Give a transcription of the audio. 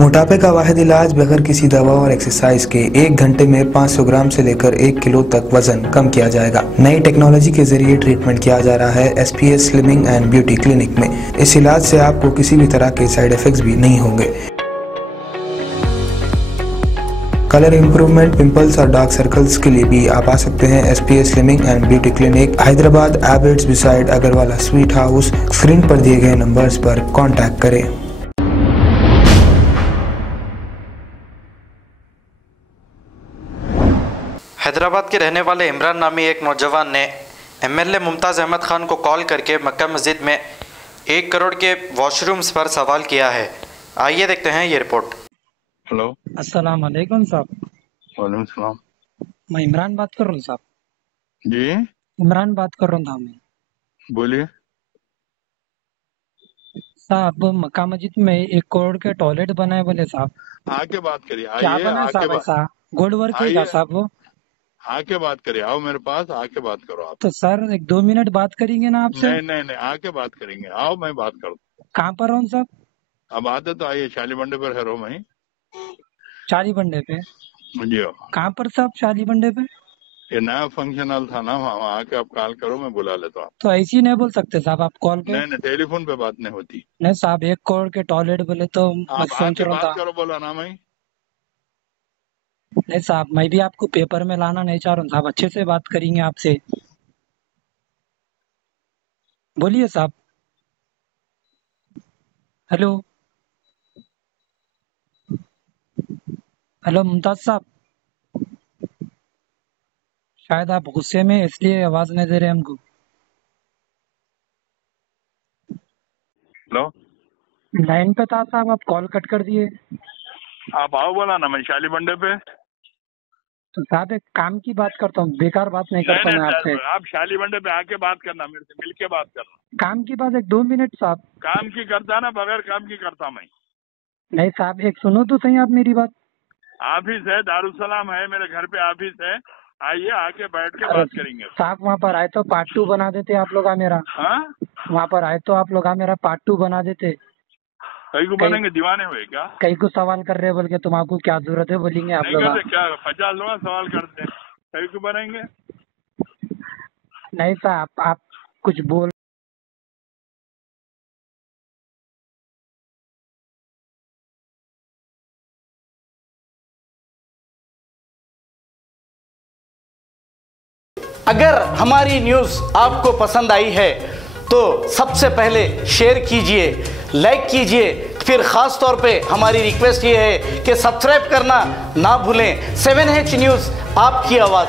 मोटापे का वाहिद इलाज बगैर किसी दवा और एक्सरसाइज के 1 घंटे में 500 ग्राम से लेकर 1 किलो तक वजन कम किया जाएगा। नई टेक्नोलॉजी के जरिए ट्रीटमेंट किया जा रहा है SPS slimming and beauty clinic में। इस इलाज से आपको किसी भी तरह के साइड इफेक्ट्स भी नहीं होंगे। कलर इंप्रूवमेंट, पिंपल्स और डार्क सर्कल्स के लिए भी आप आ सकते हैं SPS slimming and beauty clinic, Hyderabad, Abids beside Agarwala sweet house. Screen पर दिए गए नंबर्स पर कॉन्टैक्ट करें। हैदराबाद के रहने वाले इमरान नामी एक नौजवान ने MLA मुमताज़ अहमद खान को कॉल करके मक्का मस्जिद में 1 करोड़ के वॉशरूम्स पर सवाल किया है। आइए देखते हैं ये रिपोर्ट। हेलो, अस्सलाम वालेकुम साहब। वालेकुम सलाम। मैं इमरान बात कर रहा हूँ साहब। जी, इमरान बात कर रहा था मैं। बोलिए। साहब मक्का मस्जिद में 1 करोड़ के टॉयलेट बनाए बोले साहब। आके बात करिए। क्या आइए, बना साहब? ऐसा गोल्ड वर्क है क्या साहब? वो आके बात करिए। आओ मेरे पास, आके बात करो आप। तो सर 1-2 मिनट बात करेंगे ना आपसे? नहीं, आके बात करेंगे। आओ, मैं बात करूँ। कहाँ पर हूँ साहब? अब आते तो आइए, शाली बंडे पर है रो मैं। शाली बंडे पे? जी। कहाँ पर साहब शाली बंडे पे? ये नया फंक्शन हॉल था ना, वहाँ आके आप कॉल करो, मैं बुला लेता हूँ। तो ऐसी नहीं बोल सकते साहब आप कॉल पे? नहीं, टेलीफोन पे बात नहीं होती। नहीं साहब 1 करोड़ के टॉयलेट बोले तो मैं आप सोच आके रहा था। बात करो, बोला ना मैं। नहीं साहब, मैं भी आपको पेपर में लाना नहीं चाह रहा हूँ साहब। अच्छे से बात करेंगे आपसे। बोलिए साहब। हेलो हेलो मुमताज साहब, शायद आप गुस्से में इसलिए आवाज नहीं दे रहे हमको। हेलो, लाइन पे था साहब, आप कॉल कट कर दिए। आप आओ, बोला ना मैं शाली बंडे पे। तो साहब एक काम की बात करता हूँ, बेकार बात नहीं करता मैं आपसे। आप शाली बंडे पे आके बात करना, मेरे से मिल के बात करना। काम की बात 1-2 मिनट साहब। काम की करता ना, बगैर काम की करता मैं। नहीं साहब एक सुनो तो सही आप मेरी बात। ऑफिस है, दारुसलाम है, मेरे घर पे ऑफिस है। आइए, आके बैठ के अरे बात करेंगे। साहब वहाँ पर आए तो पार्ट 2 बना देते आप लोग मेरा। हाँ, वहाँ पर आए तो आप लोग मेरा पार्ट 2 बना देते। कहीं को बनेंगे? दीवाने हुए क्या? कई को सवाल कर रहे बोल के तुमको क्या जरूरत है बोलेंगे आप नहीं लोग। करते क्या? 50 लोग सवाल करते हैं, कहीं को बनेंगे? नहीं साहब आप कुछ बोल। अगर हमारी न्यूज़ आपको पसंद आई है तो सबसे पहले शेयर कीजिए, लाइक कीजिए, फिर ख़ास तौर पे हमारी रिक्वेस्ट ये है कि सब्सक्राइब करना ना भूलें। 7H न्यूज़, आपकी आवाज़।